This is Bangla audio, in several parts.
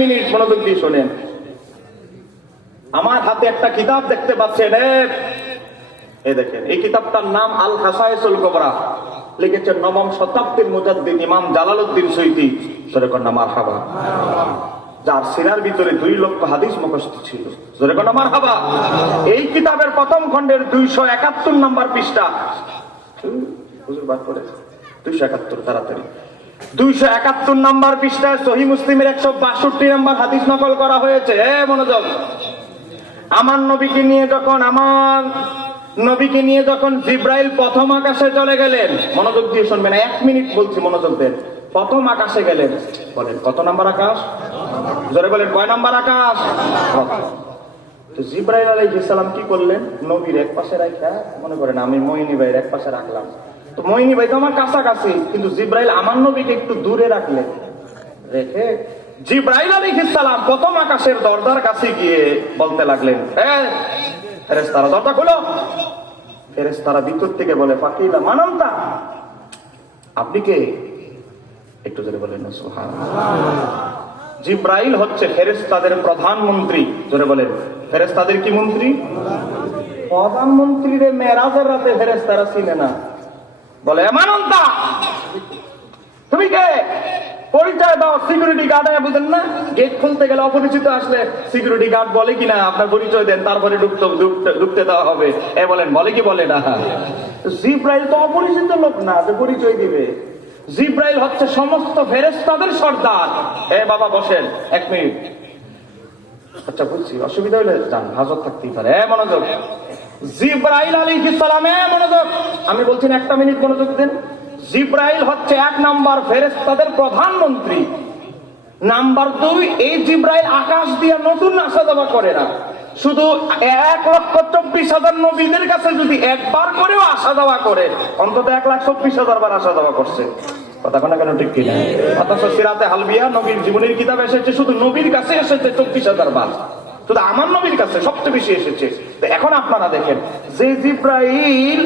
মিনিট মনোযোগ দিয়ে শোনেন। আমার হাতে একটা কিতাব দেখতে পাচ্ছেন এই দেখেন, এই কিতাবটার নাম আল হাসাইসুল কবরা। লিখেছেন নবম শতাব্দীর মুজাদ্দিন ইমাম জালালউদ্দিন সৈতি জোরে কন্যা হাবা যার সিরার ভিতরে দুই লক্ষ হাদিস মুখস্থ ছিল। জোরে কন্যা মার হাবা এই কিতাবের প্রথম খণ্ডের দুইশো একাত্তর নম্বর পৃষ্ঠা। হুজুর বাদ করে। দুইশো একাত্তর, তাড়াতাড়ি। দুইশো একাত্তর নম্বর পৃষ্ঠায় সহি মুসলিমের একশো বাষট্টি নম্বর হাদিস নকল করা হয়েছে। আমার নবীকে নিয়ে যখন, আমার নবীকে নিয়ে যখন জিব্রাইল প্রথম আকাশে চলে গেলেন, মনোযোগ দিয়ে শুনবেন, এক মিনিট বলছি মনোযোগ দেন। প্রথম আকাশে গেলেন। বলেন, কত নাম্বার আকাশ? জোরে বলেন, কয় নাম্বার আকাশ। তো জিব্রাইল আলাইহিস সালাম কি করলেন? নবীর এক পাশে রাখা মনে করেন আমি মইনি ভাইয়ের এক পাশে রাখলাম। তো মইনি ভাই তো আমার কাছাকাছি, কিন্তু জিব্রাইল আমার নবীকে একটু দূরে রাখলেন রেখে জিব্রাইল আলাইহিস সালাম প্রথম আকাশের দরজার কাছে গিয়ে বলতে লাগলেন ফেরেস্তারা দরজা খুলো। ফেরেস্তারা ভিতর থেকে বলে ফাকিলা মানন্তা। আপনি কে? একটু জোরে বলেন সুবহানাল্লাহ। জিব্রাইল হচ্ছে ফেরেস্তাদের প্রধানমন্ত্রী, জোরে বলেন। ফেরেস্তাদের কি মন্ত্রী? প্রধানমন্ত্রী রে মেরাজের রাতে ফেরেস্তারা চিনে না। বলে এমানন্তা তুমি কে? পরিচয় দাও সিকিউরিটি গার্ড বুঝেন না? গেট খুলতে গেলে অপরিচিত আসলে সিকিউরিটি গার্ড বলে কিনা আপনার পরিচয় দেন, তারপরে ঢুকতে, ঢুকতে- দেওয়া হবে। এ বলেন, বলে কি বলে না? জিব্রাইল তো অপরিচিত লোক না, যে পরিচয় দিবে। জিব্রাইল হচ্ছে সমস্ত ফেরেস্তাদের সর্দার। এ বাবা, বসেন, এক মিনিট। আচ্ছা বুঝছি, অসুবিধা হলে যান, হাজত থাকতেই পারে। এ মনোযোগ। জিব্রাইল আলী মনোযোগ। আমি বলছি একটা মিনিট মনোযোগ দেন। জিব্রাইল হচ্ছে এক নাম্বার ফেরেস্তাদের প্রধানমন্ত্রী। নাম্বার দুই, এই জিব্রাইল আকাশ দিয়ে নতুন আসা যাওয়া করে না। শুধু এক লক্ষ চব্বিশ হাজার নবীদের কাছে যদি একবার করেও আসা যাওয়া করে, অন্তত এক লাখ চব্বিশ হাজার বার আসা যাওয়া করছে। কথা কেন ঠিক কিনা? অথচ সিরাতে হালবিয়া নবীর জীবনের কিতাব এসেছে, শুধু নবীর কাছে এসেছে চব্বিশ হাজার বার। শুধু আমার নবীর কাছে সবচেয়ে বেশি এসেছে। তো এখন আপনারা দেখেন যে জিব্রাইল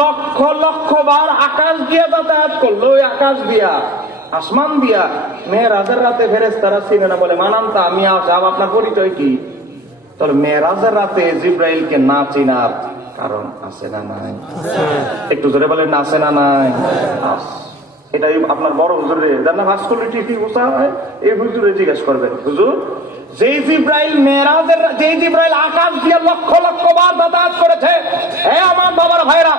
লক্ষ লক্ষ বার আকাশ দিয়া যাতায়াত করল ওই আকাশ দিয়া আসমান দিয়া মেয়েরাজের রাতে ফেরেস তারা চিনে না বলে মানান্তা আমি আসব আপনার পরিচয় কি? তাহলে মেয়েরাজের রাতে জিব্রাইলকে না চিনার কারণ আছে না নাই? একটু জোরে বলেন না আছে না নাই? আস। এটাই আপনার বড় হুজুরে যার নাম হাসকুলিটি কি হয় এই হুজুরে জিজ্ঞেস করবেন হুজুর, যেই জিব্রাইল মেয়েরাজের যেই জিব্রাইল আকাশ দিয়ে লক্ষ লক্ষ বার যাতায়াত করেছে, হে আমার বাবার ভাইরা,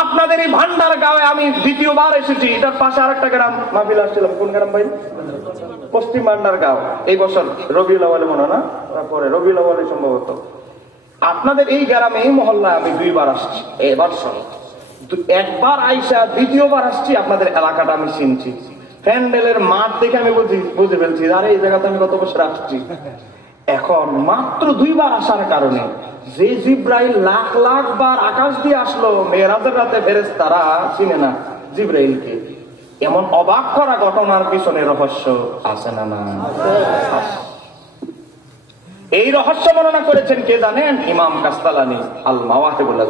আপনাদের এই ভান্ডার গাঁয়ে আমি দ্বিতীয়বার এসেছি। এটার পাশে আরেকটা গ্রাম, মাহফিল আসছিলাম কোন গ্রাম ভাই? পশ্চিম ভান্ডার গাঁও। এই বছর রবিউল আওয়ালে মনে না? তারপরে রবিউল আওয়ালে সম্ভবত। আপনাদের এই গ্রামে, এই মহল্লায় আমি দুইবার আসছি। এবার দু- একবার আইসা দ্বিতীয়বার আসছি, আপনাদের এলাকাটা আমি চিনছি। প্যান্ডেলের মাঠ দেখে আমি বুঝি, বুঝে ফেলছি আরে, এই জায়গাতে আমি কত বছর আসছি। এখন মাত্র দুইবার আসার কারণে যে জিব্রাইল লাখ লাখ বার আকাশ দিয়ে আসলো, মেয়েরাজের রাতে ফেরেস তারা চিনে না জিব্রাইলকে। এমন অবাক করা ঘটনার পিছনে রহস্য আছে না না এই রহস্য বর্ণনা করেছেন কে জানেন? ইমাম কাস্তালানি আল মাওয়াহিবুল্লাহ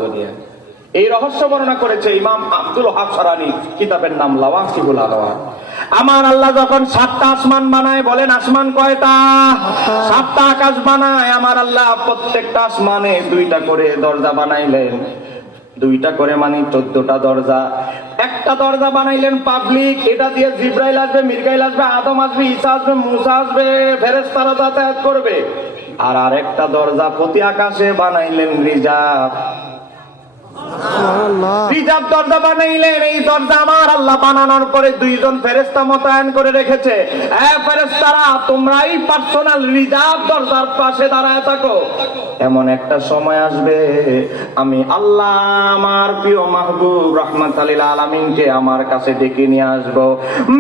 এই রহস্য বর্ণনা করেছে ইমাম আব্দুল হাফসারানি কিতাবের নাম লাওয়াসিবুল আলওয়া আমার আল্লাহ যখন সাতটা আসমান বানায়, বলেন আসমান কয়টা? সাতটা আকাশ বানায়, আমার আল্লাহ প্রত্যেকটা আসমানে দুইটা করে দরজা বানাইলেন। দুইটা করে মানে চোদ্দটা দরজা। একটা দরজা বানাইলেন পাবলিক, এটা দিয়ে জিব্রাইল আসবে মির্গাইল আসবে, আদম আসবে, ঈসা আসবে, মুসা আসবে ফেরেস্তারা যাতায়াত করবে। আর আরেকটা দরজা প্রতি আকাশে বানাইলেন রিজার্ভ। রিজার্ভ দরজা বানাইলেন এই দরজা আমার আল্লাহ বানানোর পরে দুইজন ফেরেস্তা মোতায়েন করে রেখেছে। হ্যাঁ ফেরেস্তারা তোমরাই পার্সোনাল রিজার্ভ দরজার পাশে দাঁড়ায় থাকো। এমন একটা সময় আসবে আমি আল্লাহ আমার প্রিয় মাহবুব রহমত আলীল আলমিনকে আমার কাছে ডেকে নিয়ে আসব।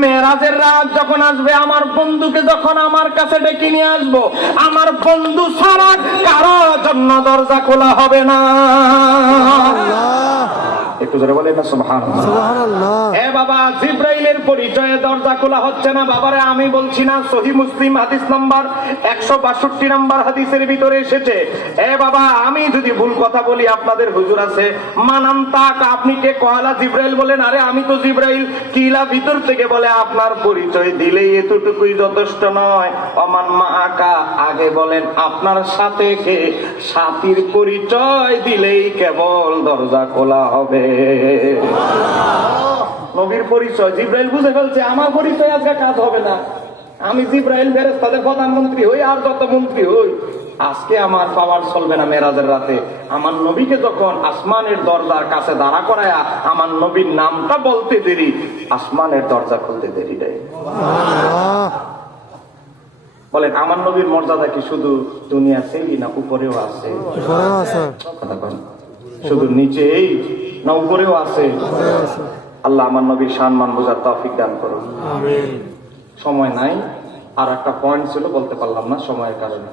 মেরাজের রাত যখন আসবে আমার বন্ধুকে যখন আমার কাছে ডেকে নিয়ে আসব আমার বন্ধু ছাড়া কারও জন্য দরজা খোলা হবে না। Ah! একটু জোরে বলেন না সুবহানাল্লাহ। সুবহানাল্লাহ। এ বাবা জিব্রাইলের পরিচয়ে দরজা খোলা হচ্ছে না। বাবারে আমি বলছি না সহি মুসলিম হাদিস নাম্বার একশো বাষট্টি নাম্বার হাদিসের ভিতরে এসেছে। এ বাবা আমি যদি ভুল কথা বলি আপনাদের হুজুর আছে। মানান তাক আপনি কে? কয়লা জিব্রাইল বলেন। আরে আমি তো জিব্রাইল। কিলা ভিতর থেকে বলে আপনার পরিচয় দিলেই এতটুকুই যথেষ্ট নয়। অমান মা আকা আগে বলেন আপনার সাথে কে? সাথীর পরিচয় দিলেই কেবল দরজা খোলা হবে। নবীর পরিচয়। জিব্রাইল বুঝে ফেলছে আমার পরিচয় আজকে কাজ হবে না। আমি জিব্রাইল ফেরেস তাদের প্রধানমন্ত্রী হই আর যত মন্ত্রী হই। আজকে আমার পাওয়ার চলবে না মেরাজের রাতে। আমার নবীকে যখন আসমানের দরজার কাছে দাঁড়া করায়া আমার নবীর নামটা বলতে দেরি আসমানের দরজা খুলতে দেরি আল্লাহ বলেন আমার নবীর মর্যাদা কি শুধু দুনিয়াতেই না উপরেও আছে? শুধু নিচেই না উপরেও আছে। আল্লাহ আমার নবীর সম্মান বোঝার তৌফিক দান করুন। সময় নাই। আর একটা পয়েন্ট ছিল বলতে পারলাম না সময়ের কারণে।